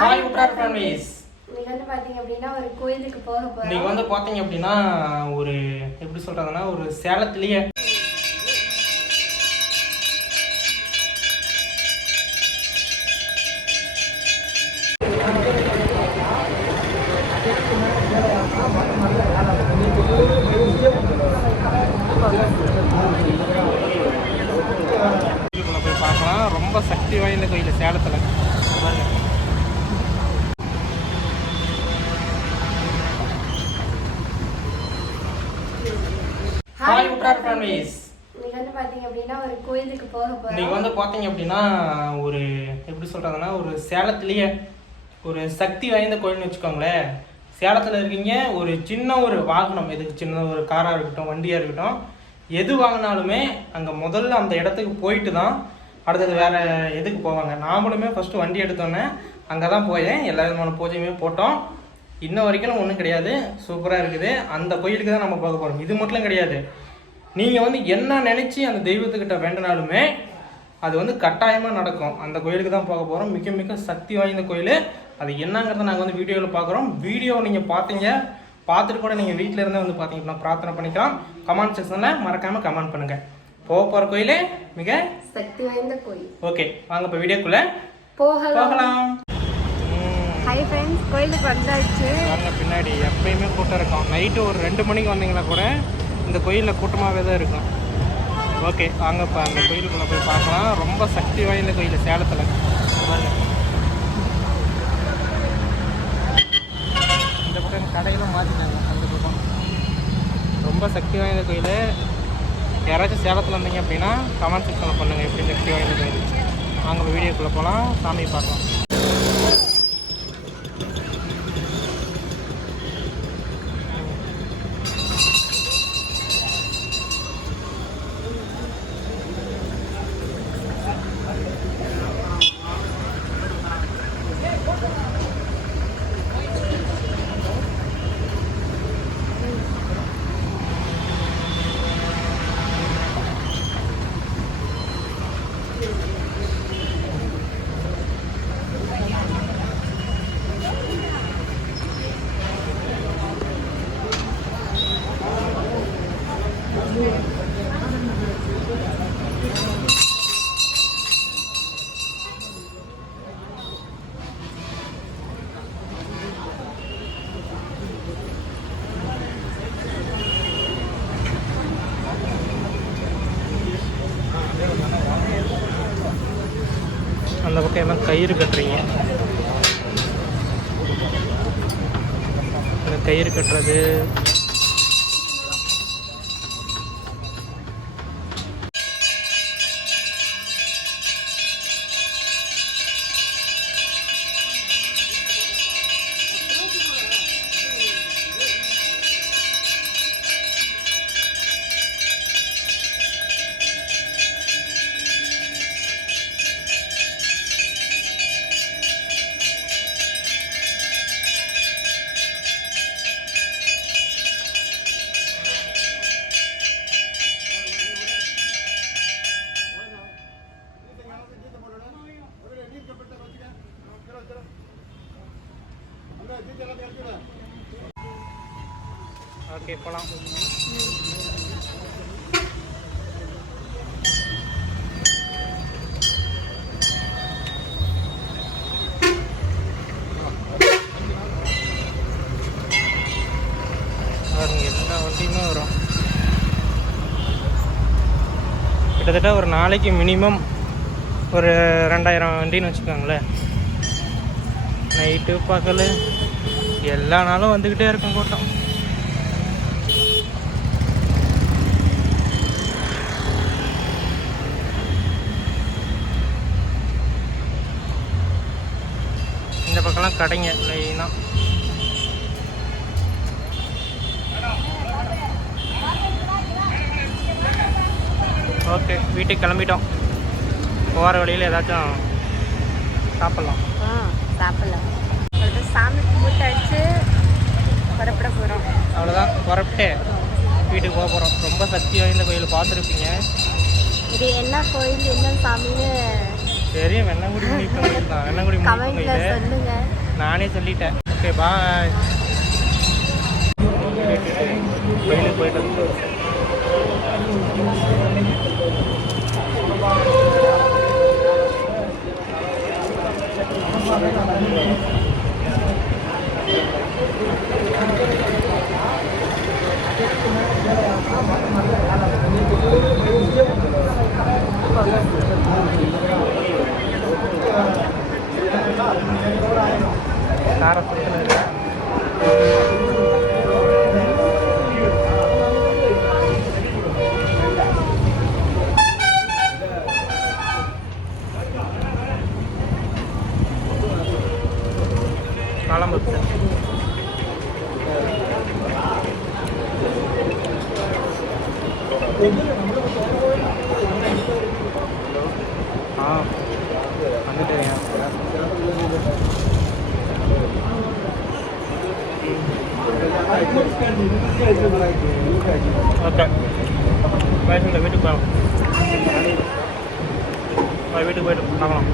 Hi உட்ரார் families. இன்னைக்கு வந்து பாத்தீங்க அப்படின்னா ஒரு கோயிலுக்கு போக போறோம். இன்னைக்கு வந்து பாத்தீங்க அப்படின்னா ஒரு எப்படி சொல்றதுன்னா ஒரு சேலத்திலேயே போய் பார்க்கலாம். ரொம்ப சக்தி வாய்ந்த கோயில் சேலத்தில். ஹாய் உட்ரார் ஃபேமிலிஸ். இன்னைக்கு வந்து பாத்தீங்க அப்படின்னா ஒரு கோயிலுக்கு போக போறோம். இன்னைக்கு வந்து பாத்தீங்க அப்படின்னா ஒரு எப்படி சொல்றதுன்னா ஒரு சேலத்திலேயே ஒரு சக்தி வாய்ந்த கோயில்னு வச்சுக்கோங்களேன். சேலத்தில் இருக்கீங்க, ஒரு சின்ன ஒரு வாகனம், எதுக்கு சின்ன ஒரு காராக இருக்கட்டும் வண்டியாக இருக்கட்டும், எது வாங்கினாலுமே அங்கே முதல்ல அந்த இடத்துக்கு போயிட்டு தான் அடுத்தது வேறு எதுக்கு போவாங்க. நாமளுமே ஃபஸ்ட்டு வண்டி எடுத்தோன்னே அங்கே தான் போயேன், எல்லா விதமான பூஜையுமே போட்டோம். இன்ன வரைக்கும் ஒன்றும் கிடையாது, சூப்பராக இருக்குது. அந்த கோயிலுக்கு தான் நம்ம பார்க்க போகிறோம். இது மட்டும் கிடையாது, நீங்கள் வந்து என்ன நினச்சி அந்த தெய்வத்துக்கிட்ட வேண்டினாலுமே அது வந்து கட்டாயமாக நடக்கும். அந்த கோயிலுக்கு தான் பார்க்க போகிறோம். மிக மிக சக்தி வாய்ந்த கோயில். அது என்னங்கிறத நாங்கள் வந்து வீடியோவில் பார்க்குறோம். வீடியோ நீங்கள் பார்த்துட்டு கூட நீங்கள் வீட்டில் இருந்தே வந்து பார்த்தீங்கன்னா பிரார்த்தனை பண்ணிக்கலாம். கமெண்ட் செக்ஷனில் மறக்காமல் கமெண்ட் பண்ணுங்கள். போகிற கோயில் மிக சக்தி வாய்ந்த கோயில். ஓகே, வாங்க இப்போ வீடியோக்குள்ளே போகலாம். ஹாய் ஃப்ரெண்ட்ஸ், கோயிலுக்கு வந்தாச்சு. வாங்க, பின்னாடி எப்பயுமே கூட்டம் இருக்கும். நைட்டு ஒரு 2 மணிக்கு வந்தீங்கன்னா கூட இந்த கோயிலில் கூட்டமாகவே தான் இருக்கும். ஓகே, வாங்க இப்போ அந்த கோயிலுக்குள்ளே போய் பார்க்கலாம். ரொம்ப சக்தி வாய்ந்த கோயில் சேலத்தில். இந்த பக்கம் கடையெல்லாம் மாற்றிட்டாங்க. அந்த பக்கம் ரொம்ப சக்தி வாய்ந்த கோயில். யாராச்சும் சேலத்தில் வந்தீங்க அப்படின்னா கமெண்ட் செக்ஷனில் பண்ணுங்கள் எப்படி சக்தி வாய்ந்த கோயில். வாங்க இப்போ வீடியோக்குள்ளே போகலாம், சாமியை பார்க்கலாம். அந்த பக்கம் எல்லாம் கயிறு கட்டுறீங்க. அந்த கயிறு கட்டுறது ஓகே, போகலாம். எல்லா வண்டியுமே வரும். கிட்டத்தட்ட ஒரு நாளைக்கு மினிமம் ஒரு 2000 வண்டின்னு வச்சுக்கோங்களேன். நைட்டு பகல் எல்லா நாளும் வந்துக்கிட்டே இருக்கும் கூட்டம். இந்த பக்கம்லாம் கடைங்க லைனாக. ஓகே, வீட்டுக்கு கிளம்பிட்டோம். போகிற வழியில் ஏதாச்சும் சாப்பிட்லாம். சாப்பிடலாம். சாமி கும்பிட்டாச்சு, புறப்பட போகிறோம். அவ்வளோதான், புறப்பட்டு வீட்டுக்கு போக போகிறோம். ரொம்ப சக்தி வாய்ந்த கோயில் பார்த்துருப்பீங்க. இது என்ன கோயில் என்ன சாமின்னு சரி வெண்ணங்குடி முனிப்பன் கோயில் தான். வெண்ணங்குடி முனிப்பன் கமெண்ட்ல கோயில் சொல்லுங்க. நானே சொல்லிட்டேன். Okay bye. கோயிலுக்கு போயிட்டு வந்து கார சுத்தல காலம்பத்து வந்துட்டேன். ஓகே வயசுல வீட்டுக்கு போகலாம். வீட்டுக்கு போயிட்டு பார்க்கலாம்.